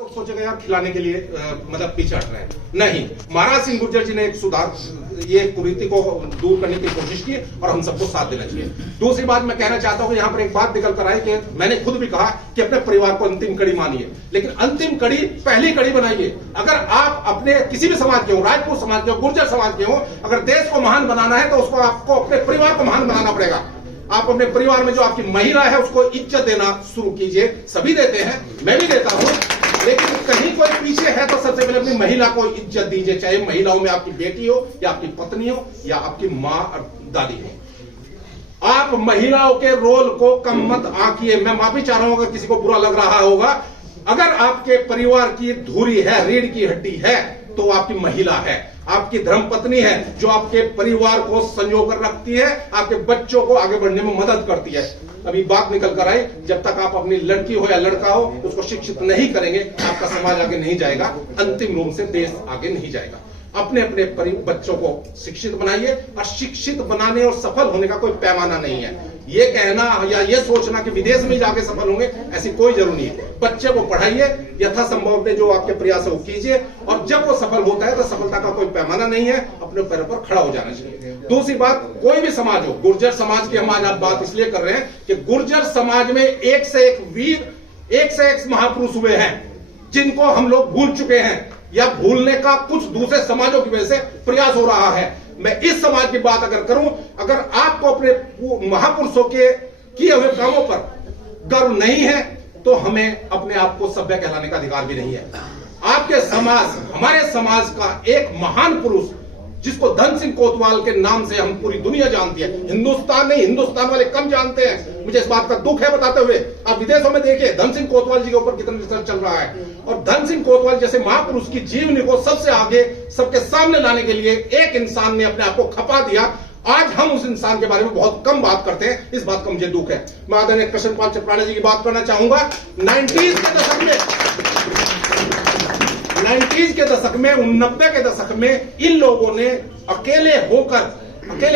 तो सोचेगा यार खिलाने के लिए मतलब पीछे हट रहे हैं। नहीं, महाराज सिंह गुर्जर जी ने एक सुधार, ये कुरीति को दूर करने की कोशिश की और हम सबको साथ देना चाहिए। दूसरी बात मैं कहना चाहता हूं कि यहाँ पर एक बात निकल कर आई कि मैंने खुद भी कहा कि अपने परिवार को अंतिम कड़ी मानिए, लेकिन अंतिम कड़ी पहली कड़ी बनाइए। अगर आप अपने किसी भी समाज के हो, राजपूत समाज के हो, गुर्जर समाज के हो, अगर देश को महान बनाना है तो उसको आपको अपने परिवार को महान बनाना पड़ेगा। आप अपने परिवार में जो आपकी महिला है उसको इज्जत देना शुरू कीजिए। सभी देते हैं, मैं भी देता हूं, लेकिन कहीं कोई पीछे है तो सबसे पहले अपनी महिला को इज्जत दीजिए, चाहे महिलाओं में आपकी बेटी हो या आपकी पत्नी हो या आपकी मां और दादी हो। आप महिलाओं के रोल को कम मत आंकिए। मैं माफी चाह रहा हूं अगर किसी को बुरा लग रहा होगा। अगर आपके परिवार की धुरी है, रीढ़ की हड्डी है, तो आपकी महिला है, आपकी धर्मपत्नी है, जो आपके परिवार को संजो कर रखती है, आपके बच्चों को आगे बढ़ने में मदद करती है। अभी बात निकल कर आई, जब तक आप अपनी लड़की हो या लड़का हो उसको शिक्षित नहीं करेंगे, आपका समाज आगे नहीं जाएगा, अंतिम रूप से देश आगे नहीं जाएगा। अपने अपने बच्चों को शिक्षित बनाइए, और शिक्षित बनाने और सफल होने का कोई पैमाना नहीं है। ये कहना या ये सोचना कि विदेश में जाके सफल होंगे, ऐसी कोई जरूरत नहीं है। बच्चे को पढ़ाइए, यथासंभव पे जो आपके प्रयास है वो कीजिए, और जब वो सफल होता है तो सफलता का कोई पैमाना नहीं है, अपने पैरों पर खड़ा हो जाना चाहिए। दूसरी बात, कोई भी समाज हो, गुर्जर समाज की हम आज आप बात इसलिए कर रहे हैं कि गुर्जर समाज में एक से एक वीर, एक से एक महापुरुष हुए हैं, जिनको हम लोग भूल चुके हैं या भूलने का कुछ दूसरे समाजों की वजह से प्रयास हो रहा है। मैं इस समाज की बात अगर करूं, अगर आपको अपने महापुरुषों के किए हुए कामों पर गर्व नहीं है तो हमें अपने आप को सभ्य कहलाने का अधिकार भी नहीं है। आपके समाज, हमारे समाज का एक महान पुरुष जिसको धन सिंह कोतवाल के नाम से हम पूरी दुनिया जानती है, हिंदुस्तान नहीं, हिंदुस्तान वाले कम जानते हैं। मुझे इस बात का दुख है बताते हुए। आप विदेशों में देखिए धन सिंह कोतवाल जी के ऊपर कितना रिसर्च चल रहा है, और धन सिंह कोतवाल जैसे महापुरुष की जीवनी को सबसे आगे सबके सामने लाने के लिए एक इंसान ने अपने आप को खपा दिया। आज हम उस इंसान के बारे में बहुत कम बात करते हैं, इस बात का मुझे दुख है। मैं आदरणीय कृष्णपाल चपराणे जी की बात करना चाहूंगा। 90s के दशक में, 90s के दशक में, 90 के दशक में इन लोगों ने अकेले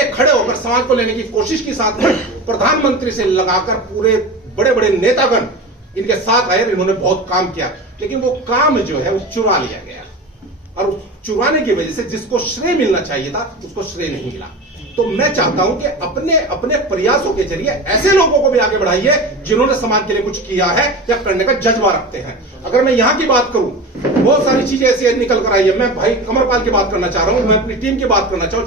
खड़े होकर समाज को लेने की कोशिश की। साथ में प्रधानमंत्री से लगाकर पूरे बड़े बड़े नेतागण इनके साथ आए, इन्होंने बहुत काम किया, लेकिन वो काम जो है वो चुरा लिया गया, और उस चुराने की वजह से जिसको श्रेय मिलना चाहिए था उसको श्रेय नहीं मिला। तो मैं चाहता हूं कि अपने अपने प्रयासों के जरिए ऐसे लोगों को भी आगे बढ़ाइए जिन्होंने समाज के लिए कुछ किया है या करने का जज्बा रखते हैं। अगर मैं यहां की बात करूं, बहुत सारी चीजें ऐसी निकल कर आई है। मैं भाई कमरपाल की बात करना चाह रहा हूं, मैं अपनी टीम की बात करना चाहूं,